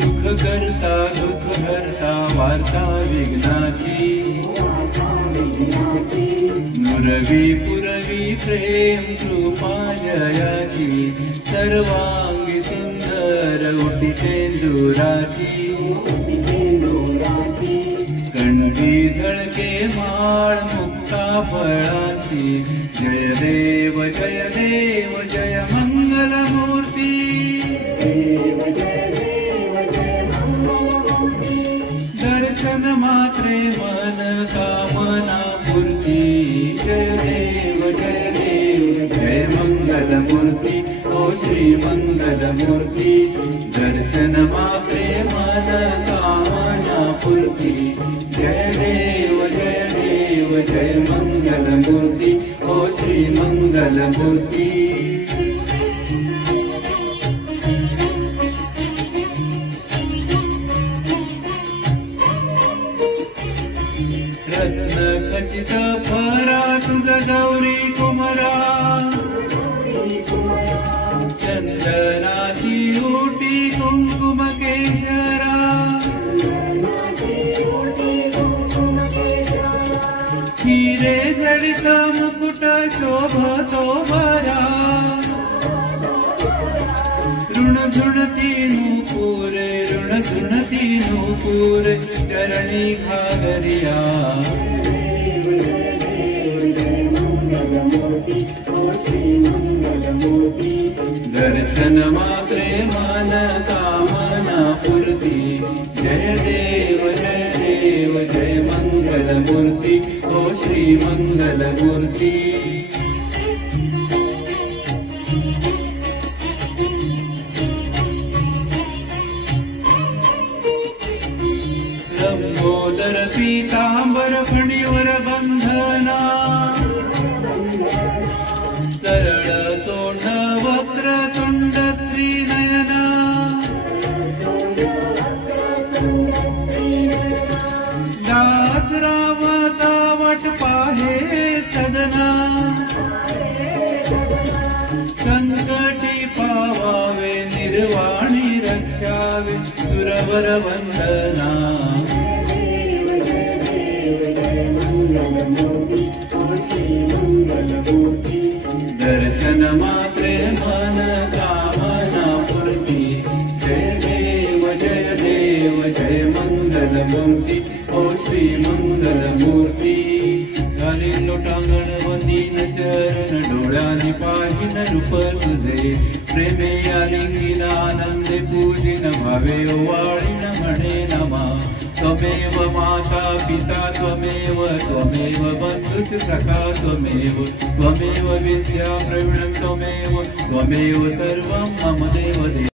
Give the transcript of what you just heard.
सुख करता दुःख हरता वार्ता विघ्नाची नुरवी पुरवी प्रेम कृपा जयाची सर्वांगी सुंदर उटी शेंदुराची कंठी झळके माळ मुक्ता फळाची जय देव जय मंगल मूर्ती दर्शन मात्रे मन कामना पूर्ती जय देव जय मंगल मूर्ती ओ श्री मंगल मूर्ती दर्शन मात्रे मन कामना पूर्ती जय देव जय मंगल मूर्ती ओ श्री मंगल मूर्ती रत्न खचित फरा तुझ गौरी कुमरा चंदनाची उटी कुंकुम केशरा हिरे जडित मुकुट शोभतो भरा ऋण झुणती नूपुर चरणी घागरिया दर्शन मात्रे मन कामना पूर्ती जय देव जय मंगल मूर्ती ओ श्री मंगल मूर्ती लंबोदर पीतांबर फणीवर बंधना सरळ सोंड वक्र तुंड त्रिनयना दास रामाचा वट पाहे सदना संकटी पावावे निर्वाणी रक्षावे सुरवर वंदना दर्शन मात्रे मन कामना पूर्ती जय देव जय मंगल मूर्ती ओ श्री मंगल मूर्ती घाले लोटांगण वंदीन चरण डोळ्याने पाहिन रूप तुझे प्रेमे आलिंगिन आनंदे पूजिन भावे ओवाळीन म्हणे नमा त्वमेव माता पिता त्वमेव बंधुच सखा त्वमेव विद्या प्रवीण त्वमेव सर्वं मम देव